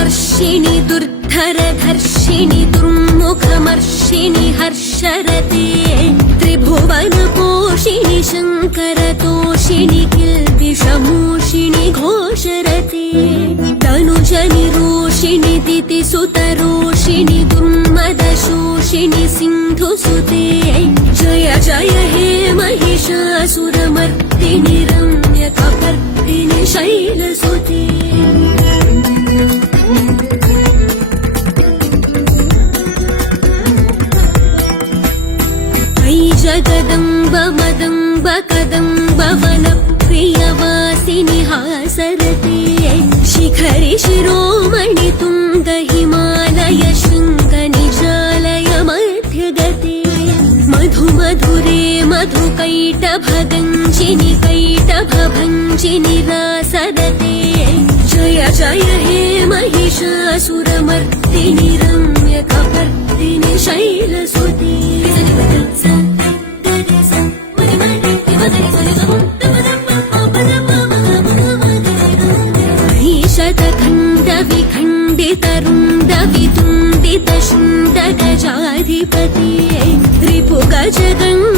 दुर्मदवर्षिणि दुर्धरधर्षिणि दुर्मुखमर्षिणि हर्षरते त्रिभुवनपोषिणि शङ्करतोषिणि किल्बिषमूषिणि घोषरते तनुजनिरोषिणि दितिसुतरोषिणि दुर्मदशोषिणि सिन्धुसुते जय जय हे महिषासुरमर्दिनि रम्यकपर्दिनि शैलसुते जगदम्ब मदम्ब कदम्ब वनप्रियवासिनि हासरते शिखरि शिरोमणि तुङ्ग हिमालय शृङ्ग निजालय मध्यगते मधु मधुरे मधुकैटभगञ्जिनि कैटभभञ्जिनि रासरते जय जय हे महिषासुरमर्दिनि रम्यकपर्दिनि शैलसुते शतखण्डविखण्डितरुण्डवितुण्डितशुण्डगजाधिपते रिपुगजगन्